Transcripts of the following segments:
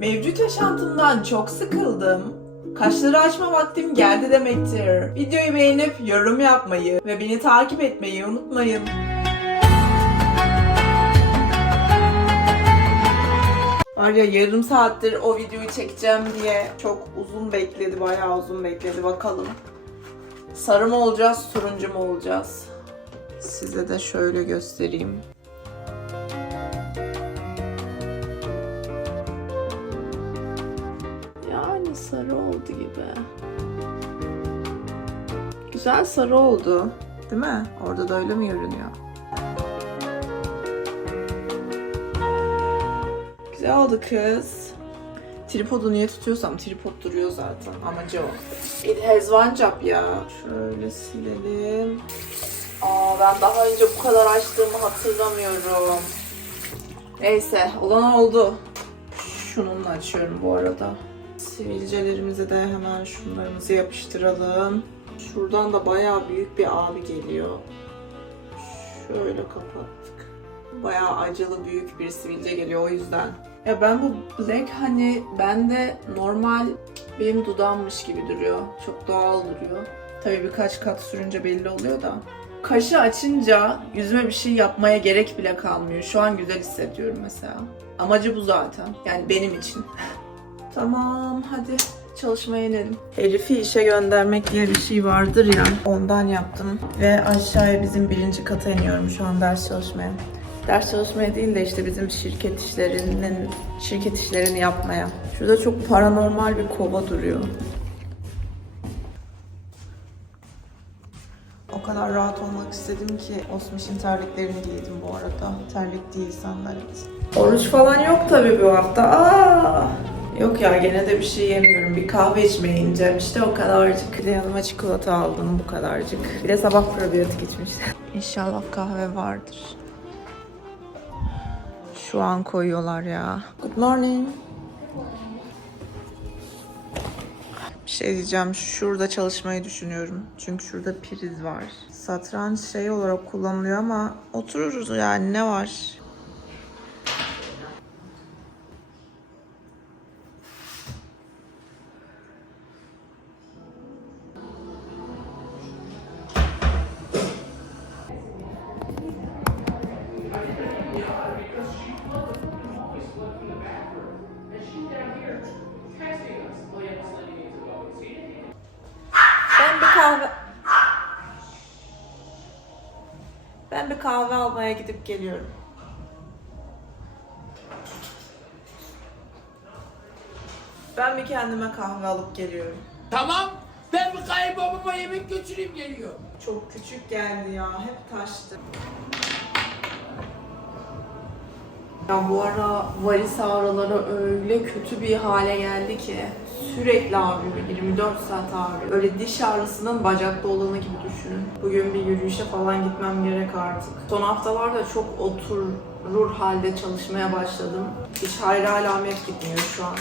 Mevcut yaşantımdan çok sıkıldım. Kaşları açma vaktim geldi demektir. Videoyu beğenip yorum yapmayı ve beni takip etmeyi unutmayın. Var ya yarım saattir o videoyu çekeceğim diye çok uzun bekledi, bayağı uzun bekledi. Bakalım. Sarı mı olacağız, turuncu mu olacağız? Size de şöyle göstereyim. Sarı oldu gibi. Güzel sarı oldu. Değil mi? Orada da öyle mi görünüyor? Güzel oldu kız. Tripodu niye tutuyorsam tripod duruyor zaten. Amacı o. It has one job ya. Şöyle silelim. Aa ben daha önce bu kadar açtığımı hatırlamıyorum. Neyse olan oldu. Şununla açıyorum bu arada. Sivilcelerimize de hemen şunlarımızı yapıştıralım. Şuradan da bayağı büyük bir abi geliyor. Şöyle kapattık. Bayağı acılı büyük bir sivilce geliyor o yüzden. Ya ben bu black hani bende normal benim dudağımmış gibi duruyor. Çok doğal duruyor. Tabii birkaç kat sürünce belli oluyor da. Kaşı açınca yüzüme bir şey yapmaya gerek bile kalmıyor. Şu an güzel hissediyorum mesela. Amacı bu zaten. Yani benim için. tamam hadi çalışmaya inelim. Herifi işe göndermek diye bir şey vardır ya. Ondan yaptım. Ve aşağıya bizim birinci kata iniyorum şu an ders çalışmaya. Ders çalışmaya değil de işte bizim şirket işlerinin şirket işlerini yapmaya. Şurada çok paranormal bir kova duruyor. O kadar rahat olmak istedim ki Osmiş'in terliklerini giydim bu arada. Terlik değil sandalet. Oruç falan yok tabii bu hafta. Aa! Yok ya gene de bir şey yemiyorum. Bir kahve içmeyince işte o kadarcık. Bir de yanıma çikolata aldım bu kadarcık. Bir de sabah probiyotik içmiştim. İnşallah kahve vardır. Şu an koyuyorlar ya. Good morning. Bir şey diyeceğim. Şurada çalışmayı düşünüyorum. Çünkü şurada priz var. Satranç şey olarak kullanılıyor ama otururuz yani ne var? Kahve almaya gidip geliyorum. Ben bir kendime kahve alıp geliyorum. Tamam. Ben bir kayınbabama yemek götüreyim geliyor. Çok küçük geldi ya. Hep taştı. Ya bu ara varis ağrıları öyle kötü bir hale geldi ki sürekli ağrıyor. 24 saat ağrıyor. Öyle diş ağrısının bacakta olanı gibi düşünün. Bugün bir yürüyüşe falan gitmem gerek artık. Son haftalarda çok oturur halde çalışmaya başladım. Hiç hayra alamet gitmiyor şu an.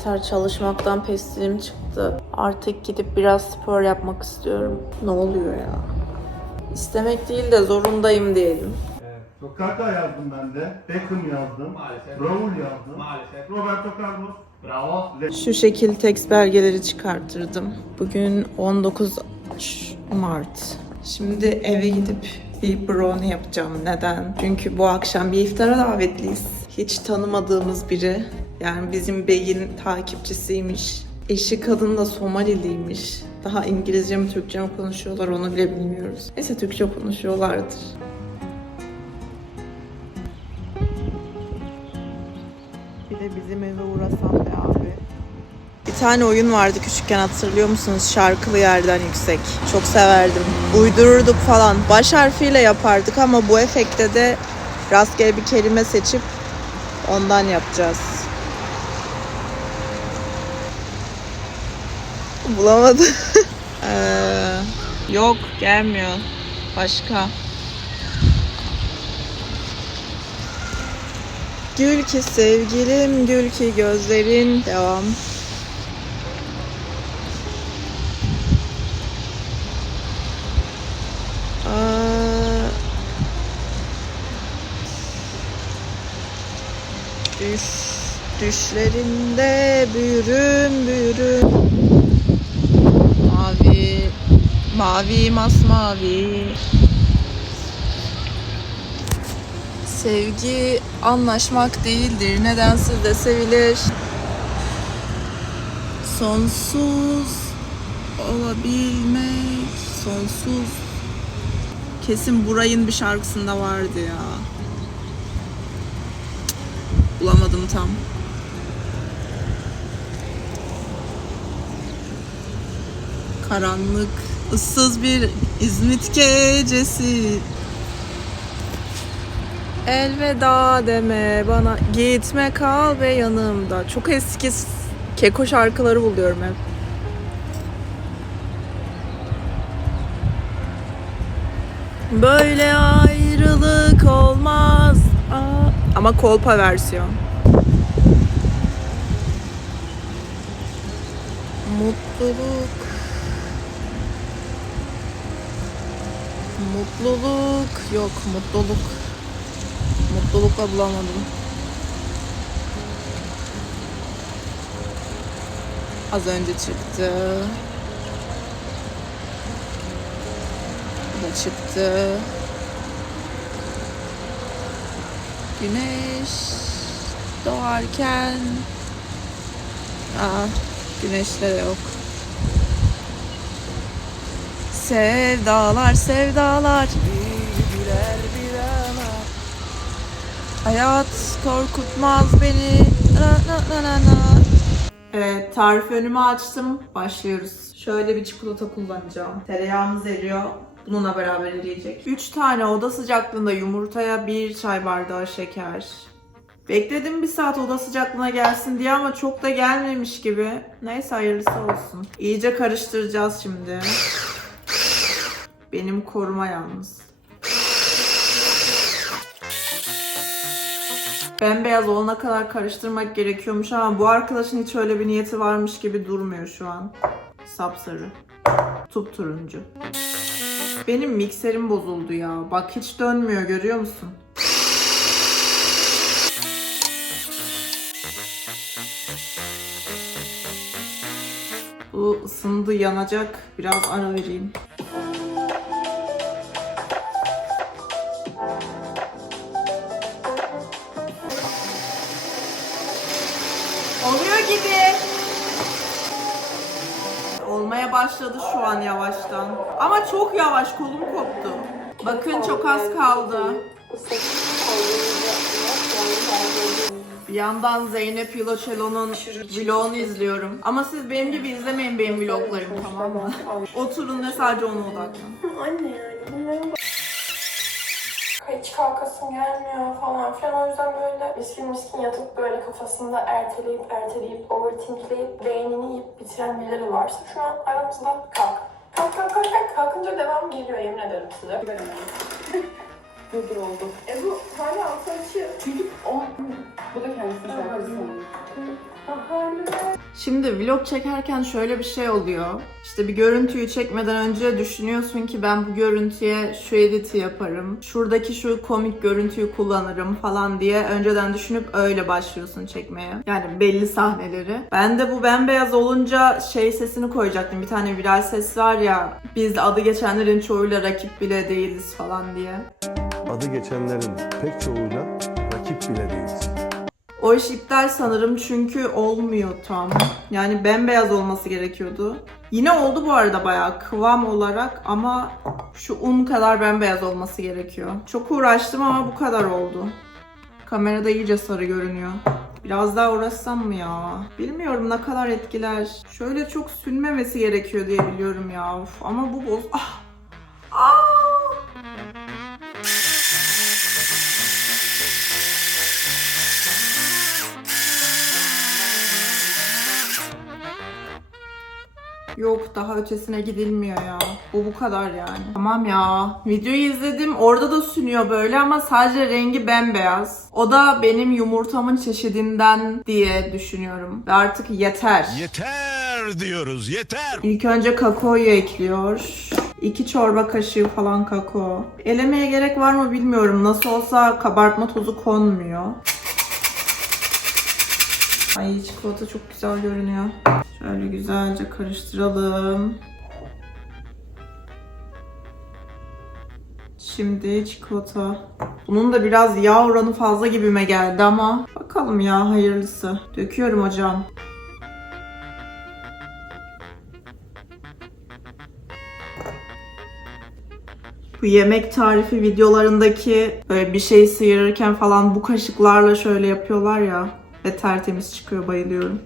Yeter çalışmaktan pestilim çıktı. Artık gidip biraz spor yapmak istiyorum. Ne oluyor ya? İstemek değil de zorundayım diyelim. Evet. Sokaka yazdım ben de. Beckham yazdım. Maalesef. Raul yazdım. Maalesef. Roberto Carlos. Bravo. Şu şekil tekst belgeleri çıkarttırdım. Bugün 19 Mart. Şimdi eve gidip bir brownie yapacağım. Neden? Çünkü bu akşam bir iftara davetliyiz. Hiç tanımadığımız biri. Yani bizim beyin takipçisiymiş. Eşi kadın da Somaliliymiş. Daha İngilizce mi Türkçe mi konuşuyorlar onu bile bilmiyoruz. Neyse Türkçe konuşuyorlardır. Bir de bizim eve uğrasam be abi. Bir tane oyun vardı küçükken hatırlıyor musunuz? Şarkılı yerden yüksek. Çok severdim. Uydururduk falan. Baş harfiyle yapardık ama bu efekte de rastgele bir kelime seçip ondan yapacağız. Bulamadım. Ee, yok gelmiyor. Başka. Gül ki sevgilim, gül ki gözlerin. Devam. Düş, düşlerinde büyürüm, büyürüm. Mavi, mavi masmavi. Sevgi anlaşmak değildir. Nedensiz de sevilir. Sonsuz olabilmek. Sonsuz. Kesin Buray'ın bir şarkısında vardı ya. Bulamadım tam. Karanlık, ıssız bir İzmit gecesi. Elveda deme bana gitme kal ve yanımda. Çok eski keko şarkıları buluyorum hep. Böyle ayrılık olmaz. Aa, ama kolpa versiyon. Mutluluk. Mutluluk. Yok mutluluk. Mutlulukla bulamadım. Az önce çıktı. Bu da çıktı. Güneş doğarken Aa, güneşte de yok. Sevdalar, sevdalar. Hayat korkutmaz beni. Na, na, na, na. Evet, tarif önümü açtım. Başlıyoruz. Şöyle bir çikolata kullanacağım. Tereyağımız eriyor. Bununla beraber eriyecek. 3 tane oda sıcaklığında yumurtaya 1 çay bardağı şeker. Bekledim bir saat oda sıcaklığına gelsin diye ama çok da gelmemiş gibi. Neyse hayırlısı olsun. İyice karıştıracağız şimdi. Benim koruma yalnız. Bembeyaz olana kadar karıştırmak gerekiyormuş ama bu arkadaşın hiç öyle bir niyeti varmış gibi durmuyor şu an. Sapsarı. Tup turuncu. Benim mikserim bozuldu ya. Bak hiç dönmüyor görüyor musun? Bu ısındı yanacak. Biraz ara vereyim. Başladı şu an yavaştan. Ama çok yavaş kolum koptu. Bakın çok az kaldı. Bir yandan Zeynep Yuloçelo'nun vlogunu izliyorum. Ama siz benim gibi izlemeyin benim vloglarımı tamam mı? Oturun ve sadece ona odaklanın. Anne yani hiç kalkasım gelmiyor falan filan. O yüzden böyle miskin miskin yatıp böyle kafasında erteleyip erteleyip overthinkleyip beynini yiyip bitiren birileri varsa şu an aramızda kalk. Kalk kalk kalk kalk. Kalkınca devam geliyor yemin ederim size. Dur dur oldu. E bu hala altı açıyor. Çünkü o... Bu da kendisinin şarkısı sanırım. Şimdi vlog çekerken şöyle bir şey oluyor. İşte bir görüntüyü çekmeden önce düşünüyorsun ki ben bu görüntüye şu editi yaparım. Şuradaki şu komik görüntüyü kullanırım falan diye önceden düşünüp öyle başlıyorsun çekmeye. Yani belli sahneleri. Ben de bu bembeyaz olunca şey sesini koyacaktım. Bir tane viral ses var ya biz adı geçenlerin çoğuyla rakip bile değiliz falan diye. Adı geçenlerin pek çoğuyla rakip bile değiliz. O iş iptal sanırım çünkü olmuyor tam. Yani bembeyaz olması gerekiyordu. Yine oldu bu arada bayağı kıvam olarak ama şu un kadar bembeyaz olması gerekiyor. Çok uğraştım ama bu kadar oldu. Kamerada iyice sarı görünüyor. Biraz daha uğraşsam mı ya? Bilmiyorum ne kadar etkiler. Şöyle çok sünmemesi gerekiyor diye biliyorum ya. Of, ama bu boz... Ah! Aa! Yok daha ötesine gidilmiyor ya. Bu bu kadar yani. Tamam ya. Videoyu izledim. Orada da sünüyor böyle ama sadece rengi bembeyaz. O da benim yumurtamın çeşidinden diye düşünüyorum. Ve artık yeter. Yeter diyoruz yeter. İlk önce kakaoyu ekliyor. 2 çorba kaşığı falan kakao. Elemeye gerek var mı bilmiyorum. Nasıl olsa kabartma tozu konmuyor. Ay çikolata çok güzel görünüyor. Şöyle güzelce karıştıralım. Şimdi çikolata. Bunun da biraz yağ oranı fazla gibime geldi ama bakalım ya hayırlısı. Döküyorum hocam. Bu yemek tarifi videolarındaki böyle bir şey sıyırırken falan bu kaşıklarla şöyle yapıyorlar ya ve tertemiz çıkıyor bayılıyorum.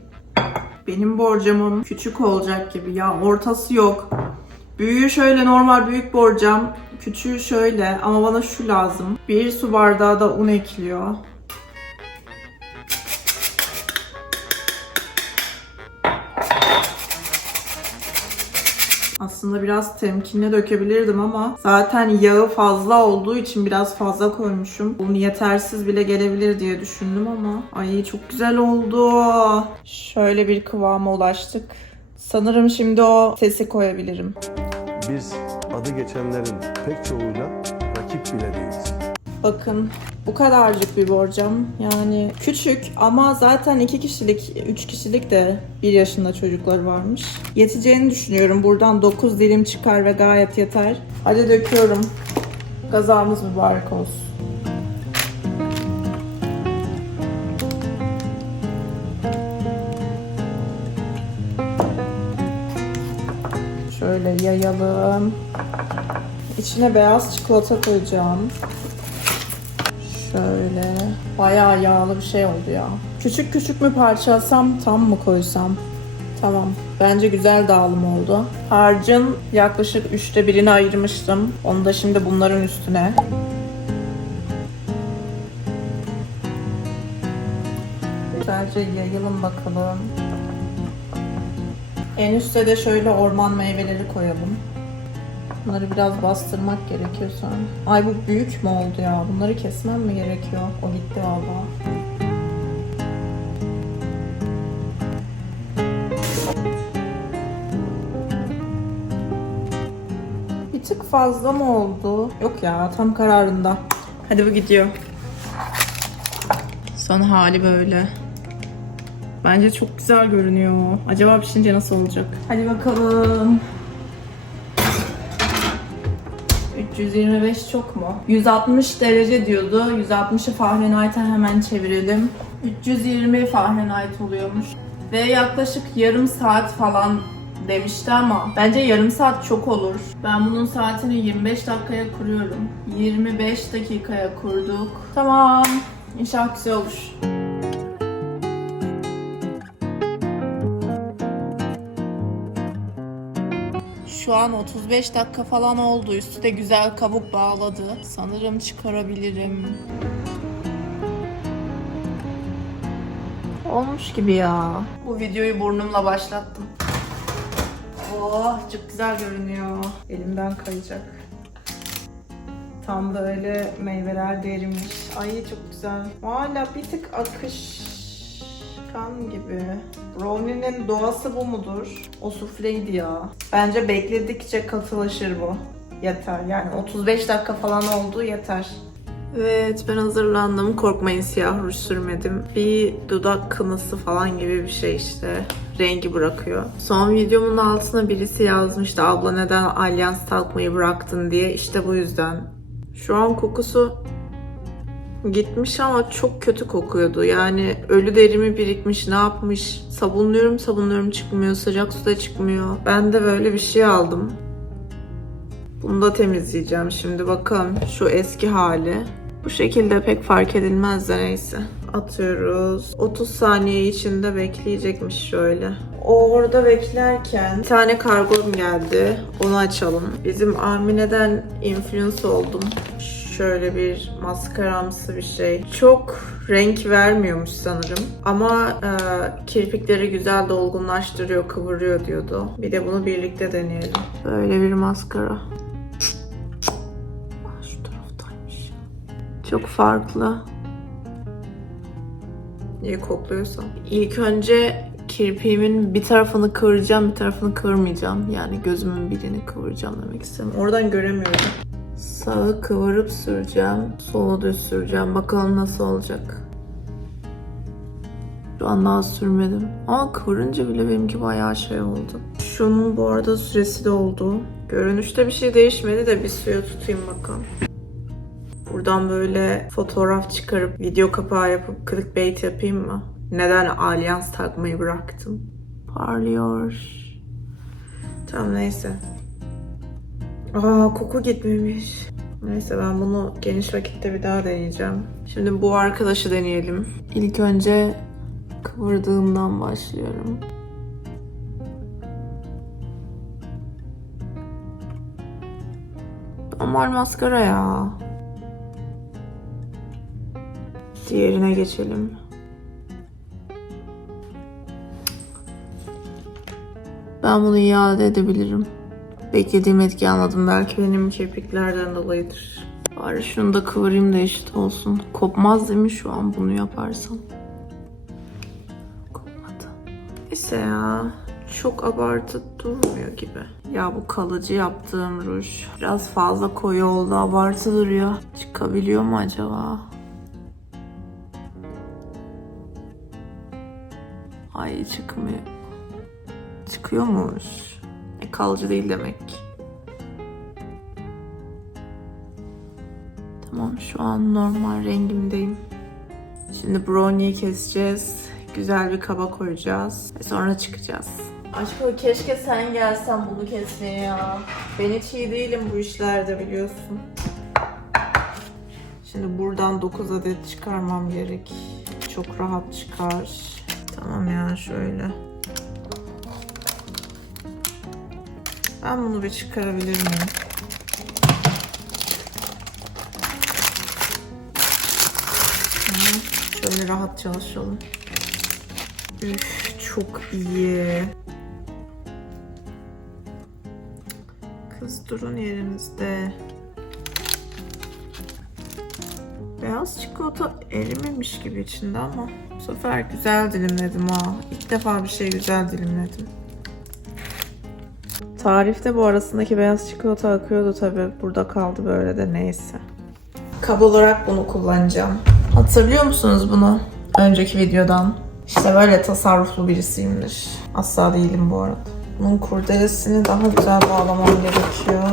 Benim borcamım küçük olacak gibi ya ortası yok. Büyüğü şöyle normal büyük borcam. Küçüğü şöyle ama bana şu lazım. Bir su bardağı da un ekliyor. Aslında biraz temkinli dökebilirdim ama zaten yağı fazla olduğu için biraz fazla koymuşum. Un yetersiz bile gelebilir diye düşündüm ama ay çok güzel oldu. Şöyle bir kıvama ulaştık. Sanırım şimdi o sesi koyabilirim. Biz adı geçenlerin pek çoğuyla rakip bile değiliz. Bakın bu kadarcık bir borcam. Yani küçük ama zaten iki kişilik, üç kişilik de bir yaşında çocukları varmış. Yeteceğini düşünüyorum. Buradan 9 dilim çıkar ve gayet yeter. Hadi döküyorum. Gazamız mübarek olsun. Şöyle yayalım. İçine beyaz çikolata koyacağım. Şöyle. Bayağı yağlı bir şey oldu ya. Küçük küçük mü parçalasam tam mı koysam? Tamam. Bence güzel dağılım oldu. Harcın yaklaşık üçte birini ayırmıştım. Onu da şimdi bunların üstüne. Güzelce yayalım bakalım. En üstte de şöyle orman meyveleri koyalım. Bunları biraz bastırmak gerekiyor sonra. Ay bu büyük mü oldu ya? Bunları kesmem mi gerekiyor? O gitti valla. Bir tık fazla mı oldu? Yok ya tam kararında. Hadi bu gidiyor. Son hali böyle. Bence çok güzel görünüyor. Acaba pişince nasıl olacak? Hadi bakalım. 325 çok mu? 160 derece diyordu. 160'ı Fahrenheit'e hemen çevirelim. 320 Fahrenheit oluyormuş. Ve yaklaşık yarım saat falan demişti ama bence yarım saat çok olur. Ben bunun saatini 25 dakikaya kuruyorum. 25 dakikaya kurduk. Tamam. İnşallah güzel olur. Şu an 35 dakika falan oldu. Üstü de güzel kabuk bağladı. Sanırım çıkarabilirim. Olmuş gibi ya. Bu videoyu burnumla başlattım. Oh çok güzel görünüyor. Elimden kayacak. Tam böyle meyveler de erimiş. Ay çok güzel. Hala bir tık akışkan gibi. Brownie'nin doğası bu mudur? O sufleydi ya. Bence bekledikçe katılaşır bu. Yeter. Yani 35 dakika falan oldu yeter. Evet ben hazırlandım. Korkmayın siyah ruj sürmedim. Bir dudak kınısı falan gibi bir şey işte. Rengi bırakıyor. Son videomun altına birisi yazmıştı. Abla neden alyans takmayı bıraktın diye. İşte bu yüzden. Şu an kokusu gitmiş ama çok kötü kokuyordu. Yani ölü derimi birikmiş ne yapmış. Sabunluyorum sabunluyorum çıkmıyor. Sıcak suda çıkmıyor. Ben de böyle bir şey aldım. Bunu da temizleyeceğim şimdi. Bakın şu eski hali. Bu şekilde pek fark edilmez de neyse. atıyoruz. 30 saniye içinde bekleyecekmiş şöyle. Orada beklerken bir tane kargom geldi. Onu açalım. Bizim Amine'den influence oldum. Şöyle bir maskaramsı bir şey. Çok renk vermiyormuş sanırım. Ama e, kirpikleri güzel dolgunlaştırıyor, kıvırıyor diyordu. Bir de bunu birlikte deneyelim. Böyle bir maskara. Ah, Şu taraftaymış. Çok farklı. Niye kokluyorsam. İlk önce kirpiğimin bir tarafını kıvıracağım, bir tarafını kıvırmayacağım. Yani gözümün birini kıvıracağım demek istedim. Oradan göremiyorum. Sağı kıvırıp süreceğim. Solu düz süreceğim. Bakalım nasıl olacak. Şu an daha sürmedim. Ama kıvırınca bile benimki bayağı şey oldu. Şunun bu arada süresi de oldu. Görünüşte bir şey değişmedi de bir suya tutayım bakalım. Buradan böyle fotoğraf çıkarıp video kapağı yapıp clickbait yapayım mı? Neden alyans takmayı bıraktım? Parlıyor. Tamam neyse. Aa koku gitmemiş. Neyse ben bunu geniş vakitte bir daha deneyeceğim. Şimdi bu arkadaşı deneyelim. İlk önce kıvırdığımdan başlıyorum. Normal maskara ya. Diğerine geçelim. Ben bunu iade edebilirim. Beklediğim etki almadım. Belki benim kirpiklerden dolayıdır. Bari şunu da kıvırayım da eşit olsun. Kopmaz değil mi şu an bunu yaparsam? Kopmadı. Neyse ya. Çok abartı durmuyor gibi. Ya bu kalıcı yaptığım ruj. Biraz fazla koyu oldu. Abartı duruyor. Çıkabiliyor mu acaba? Ay çıkmıyor. Çıkıyormuş. Kalıcı değil demek. Tamam şu an normal rengimdeyim. Şimdi brownie'yi keseceğiz. Güzel bir kaba koyacağız. Ve sonra çıkacağız. Aşkım keşke sen gelsen bunu kesmeye ya. Ben hiç iyi değilim bu işlerde biliyorsun. Şimdi buradan 9 adet çıkarmam gerek. Çok rahat çıkar. Tamam ya şöyle. Ben bunu bir çıkarabilir miyim? Şöyle rahat çalışalım. Üf, çok iyi. Kız durun yerinizde. Beyaz çikolata erimemiş gibi içinde ama bu sefer güzel dilimledim ha. İlk defa bir şey güzel dilimledim. Tarifte bu arasındaki beyaz çikolata akıyordu tabi. Burada kaldı böyle de neyse. Kab olarak bunu kullanacağım. Hatırlıyor musunuz bunu? Önceki videodan. İşte böyle tasarruflu birisiyimdir. Asla değilim bu arada. Bunun kurdelesini daha güzel bağlamam gerekiyor.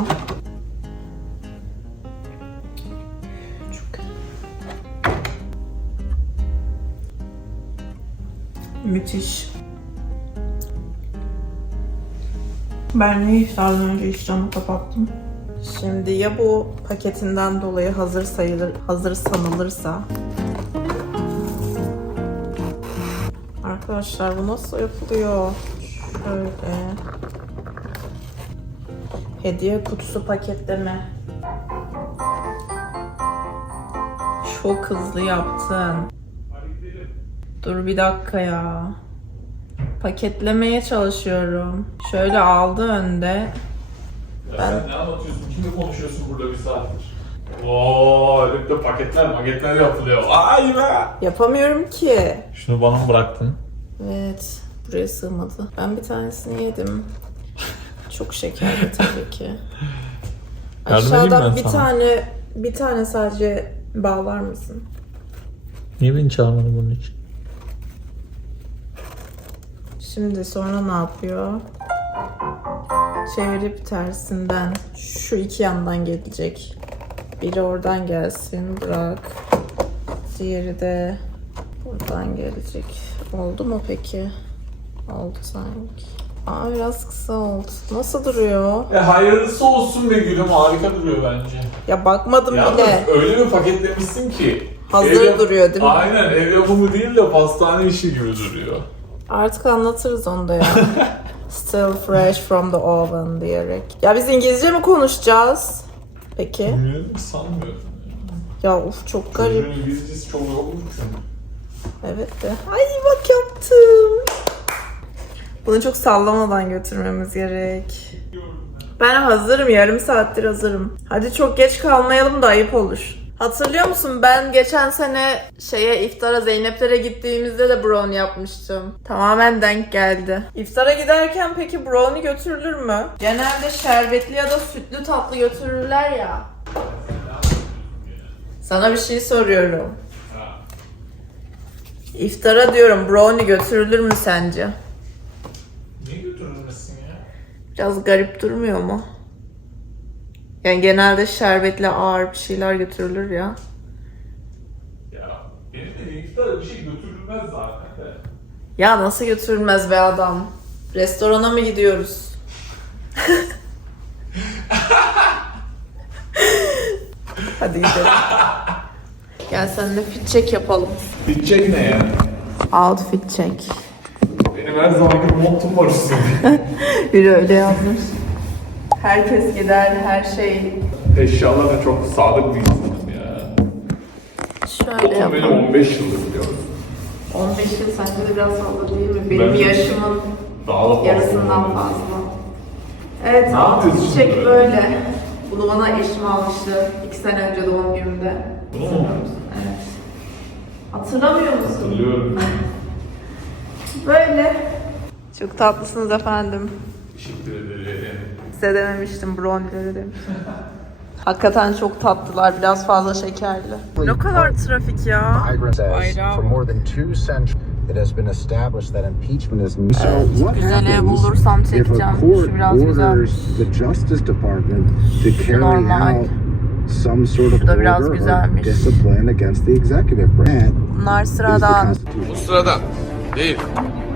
Müthiş. Ben ne iftardan önce iştahımı kapattım. Şimdi ya bu paketinden dolayı hazır sayılır, hazır sanılırsa Arkadaşlar bu nasıl yapılıyor? Şöyle Hediye kutusu paketleme Çok hızlı yaptın. Dur bir dakika ya. Paketlemeye çalışıyorum. Şöyle aldı önde. Ben Ne anlatıyorsun? Kimle konuşuyorsun burada bir saattir? Oo, öyle paketler paketler yapılıyor. Vay be! yapamıyorum ki. Şunu bana mı bıraktın? Evet, buraya sığmadı. Ben bir tanesini yedim. Çok şekerli tabii ki. Aşağıdan bir sana. tane bir tane sadece bağlar mısın? Niye beni çağırmadın bunun için? Şimdi sonra ne yapıyor? Çevirip tersinden şu iki yandan gelecek. Biri oradan gelsin, bırak. Diğeri de buradan gelecek. Oldu mu peki? Oldu sanki. Aa biraz kısa oldu. Nasıl duruyor? E hayırlısı olsun be gülüm harika duruyor bence. Ya bakmadım Yalnız bile. öyle bir paketlemişsin ki Hazır Ev- duruyor değil mi? Aynen ev yapımı değil de pastane işi gibi duruyor. Artık anlatırız onu da ya. Still fresh from the oven diyerek. Ya biz İngilizce mi konuşacağız? Peki. Bilmiyorum sanmıyorum. Ya of çok garip. Çocuğun İngilizcesi çok mu senin? Evet de. Ay bak yaptım. Bunu çok sallamadan götürmemiz gerek. Ben hazırım. Yarım saattir hazırım. Hadi çok geç kalmayalım da ayıp olur. Hatırlıyor musun? Ben geçen sene şeye iftara Zeynep'lere gittiğimizde de brownie yapmıştım. Tamamen denk geldi. İftara giderken peki brownie götürülür mü? Genelde şerbetli ya da sütlü tatlı götürürler ya. Sana bir şey soruyorum. İftara diyorum brownie götürülür mü sence? Niye götürülmesin ya? Biraz garip durmuyor mu? Yani genelde şerbetli ağır bir şeyler götürülür ya. Ya benim de iftara bir şey götürülmez zaten de. Ya nasıl götürülmez be adam? Restorana mı gidiyoruz? Hadi gidelim. Gel seninle fit check yapalım. Bitecek ne ya? Outfit check. Benim her zamanki montum var üstümde. Biri öyle yazmış. Herkes gider, her şey. Eşyalara çok sadık bir insanım ya. Şöyle Otum benim yapalım. 15 yıldır biliyor musun? 15 yıl sence de biraz fazla değil mi? Benim Bence- yaşımın Daha da fazla. yarısından fazla. Evet, Ne yapıyorsun check böyle? böyle. Bunu bana eşim almıştı 2 sene önce doğum günümde. Bunu mu? Evet. Hatırlamıyor musun? Hatırlıyorum. Böyle. Çok tatlısınız efendim. Teşekkür ederim. Size dememiştim brownie'leri demiştim. Hakikaten çok tatlılar. Biraz fazla şekerli. Ne kadar trafik ya. Bayram. it has been established that impeachment is So what güzel ev happens bulursam if a court Şu biraz güzelmiş. orders the Justice Department to carry normal. out some sort of Şu da biraz order or güzelmiş. discipline against the executive branch? Bunlar sıradan. Constitution Sıradan. Değil.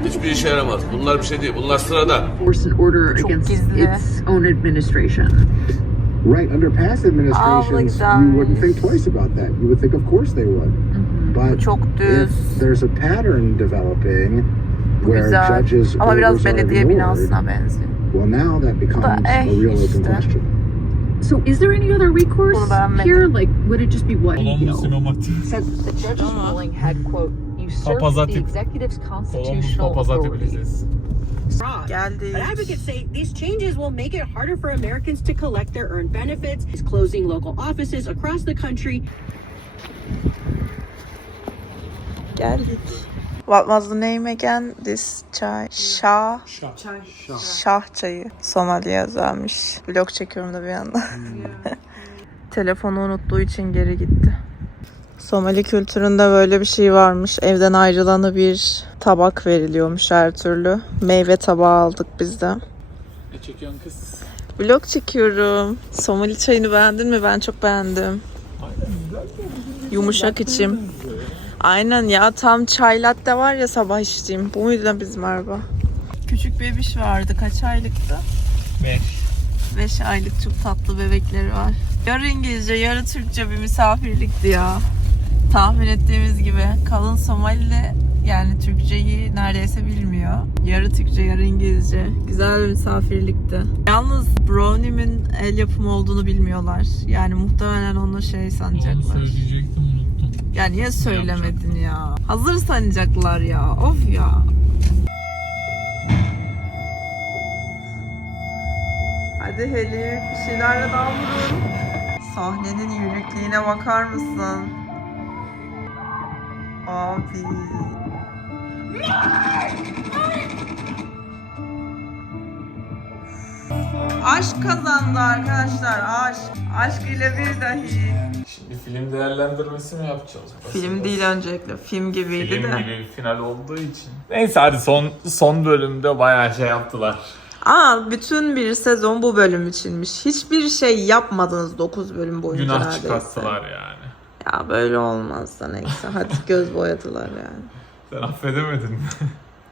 Hiçbir işe yaramaz. Bunlar bir şey değil. Bunlar sıradan. force an order against its own administration. right under past administrations? You wouldn't think twice about that. You would think, of course they would. But Çok düz. if there's a pattern developing where Güzel. judges Ama biraz orders are belediye ignored, binasına benziyor. well, now that becomes eh a real open işte. question. So, is there any other recourse here? Like, would it just be what? Columbus Sinemati. Said the judge's ruling had quote usurped Papazati- the executive's Columbus constitutional Papazati authority. Lisesi. Geldik. But advocates say these changes will make it harder for Americans to collect their earned benefits, is closing local offices across the country, Geldik. What was the name again? This çay. Şah. Şah çayı. Somali yazarmış. Vlog çekiyorum da bir yandan. Telefonu unuttuğu için geri gitti. Somali kültüründe böyle bir şey varmış. Evden ayrılanı bir tabak veriliyormuş her türlü. Meyve tabağı aldık biz de. Ne çekiyorsun kız? Vlog çekiyorum. Somali çayını beğendin mi? Ben çok beğendim. Yumuşak içim. Aynen ya tam çay latte var ya sabah içtiğim. Bu muydu da bizim araba? Küçük bebiş vardı. Kaç aylıktı? 5. 5 aylık çok tatlı bebekleri var. Yarı İngilizce, yarı Türkçe bir misafirlikti ya. Tahmin ettiğimiz gibi. Kalın Somalili yani Türkçeyi neredeyse bilmiyor. Yarı Türkçe, yarı İngilizce. Güzel bir misafirlikti. Yalnız brownie'min el yapımı olduğunu bilmiyorlar. Yani muhtemelen onu şey Onu sanacaklar. söyleyecektim unuttum. Ya niye söylemedin ya? Hazır sanacaklar ya. Of ya. Hadi Elif bir şeylerle daha vurun. Sahnenin yürüklüğüne bakar mısın? Abi. Aşk kazandı arkadaşlar aşk. Aşk ile bir dahi. Şimdi film değerlendirmesi mi yapacağız? Film değil öncelikle film gibiydi Film de. gibi bir final olduğu için. Neyse hadi son son bölümde bayağı şey yaptılar. Aa bütün bir sezon bu bölüm içinmiş. Hiçbir şey yapmadınız 9 bölüm boyunca Günah neredeyse. çıkarttılar yani. Ya böyle olmaz da neyse. Hadi göz boyadılar yani. Sen affedemedin mi?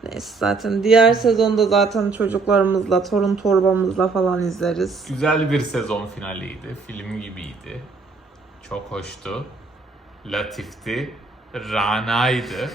Neyse zaten diğer sezonda zaten çocuklarımızla, torun torbamızla falan izleriz. Güzel bir sezon finaliydi. Film gibiydi. Çok hoştu. Latif'ti. Rana'ydı.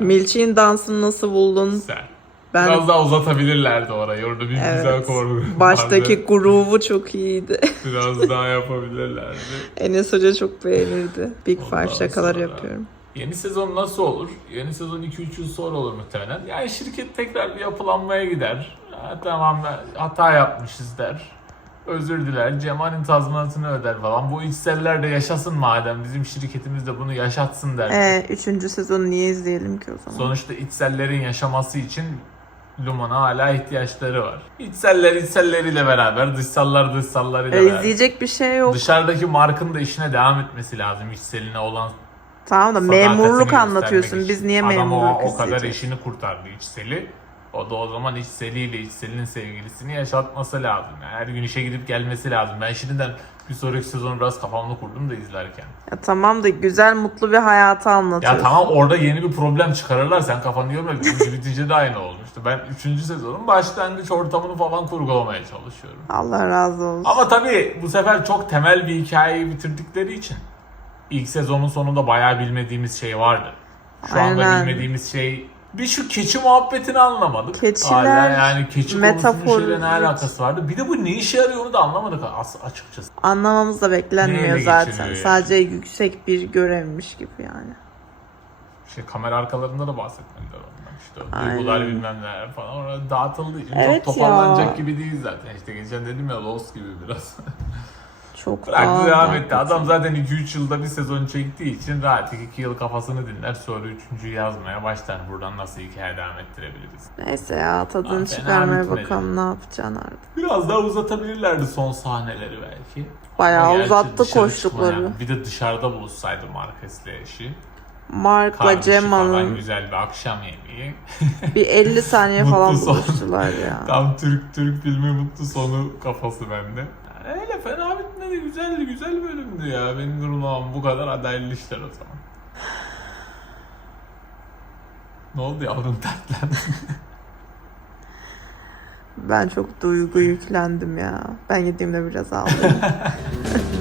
Milçin dansını nasıl buldun? Güzel. Ben Biraz daha uzatabilirlerdi orayı. Orada bir güzel evet. kor. Baştaki groove'u çok iyiydi. Biraz daha yapabilirlerdi. Enes Hoca çok beğenirdi. Big Ondan Five şakalar sonra- yapıyorum. Yeni sezon nasıl olur? Yeni sezon 2-3 yıl sonra olur muhtemelen. Yani şirket tekrar bir yapılanmaya gider. Ha, tamam hata yapmışız der. Özür diler. Cemal'in tazminatını öder falan. Bu içseller de yaşasın madem. Bizim şirketimiz de bunu yaşatsın der. Ee, üçüncü sezonu niye izleyelim ki o zaman? Sonuçta içsellerin yaşaması için Lumon'a hala ihtiyaçları var. İçseller içselleriyle beraber, dışsallar dışsallarıyla Ee, beraber. izleyecek bir şey yok. Dışarıdaki markın da işine devam etmesi lazım içseline olan Tamam da memurluk anlatıyorsun. Biz niye Adam memurluk o, o kadar işini kurtardı içseli. O da o zaman içseliyle içselinin sevgilisini yaşatması lazım. Yani her gün işe gidip gelmesi lazım. Ben şimdiden bir sonraki sezonu biraz kafamda kurdum da izlerken. Ya tamam da güzel mutlu bir hayatı anlatıyorsun. Ya tamam orada yeni bir problem çıkarırlar. Sen kafanı yorma. Birinci bitince de aynı olmuştu. Ben 3. sezonun başlangıç ortamını falan kurgulamaya çalışıyorum. Allah razı olsun. Ama tabii bu sefer çok temel bir hikayeyi bitirdikleri için ilk sezonun sonunda bayağı bilmediğimiz şey vardı. Şu anda Aynen. bilmediğimiz şey bir şu keçi muhabbetini anlamadık. Keçiler, Hala yani keçi metafor, şeyle ne alakası vardı. Bir de bu ne işe yarıyor onu da anlamadık as- açıkçası. Anlamamız da beklenmiyor Neyle zaten. geçiriyor yani? Sadece yüksek bir görevmiş gibi yani. İşte kamera arkalarında da bahsetmediler ondan. İşte o Aynen. duygular bilmem neler falan. Orada dağıtıldığı için Evet çok toparlanacak ya. gibi değil zaten. İşte geçen dedim ya Lost gibi biraz. Çok Bıraktı devam etti. Adam zaten 2-3 yılda bir sezon çektiği için rahat 2 yıl kafasını dinler. Sonra 3. yazmaya başlar. Buradan nasıl hikaye devam ettirebiliriz. Neyse ya Ah, tadını fena çıkarmaya bakalım ne yapacaksın artık. Biraz daha uzatabilirlerdi son sahneleri belki. Bayağı Ama uzattı dışarı koştukları. çıkmayan- Bir de dışarıda buluşsaydı Marcus'le eşi. Mark'la Cemma'nın güzel bir akşam yemeği. bir 50 saniye falan buluştular ya. Tam Türk Türk filmi mutlu sonu kafası bende. Yani öyle fena. Güzeldi güzel bölümdü ya. Benim durumum bu kadar adaylı işler o zaman. ne oldu yavrum dertlendin? Ben çok duygu yüklendim ya. Ben gideyim de biraz ağlayayım.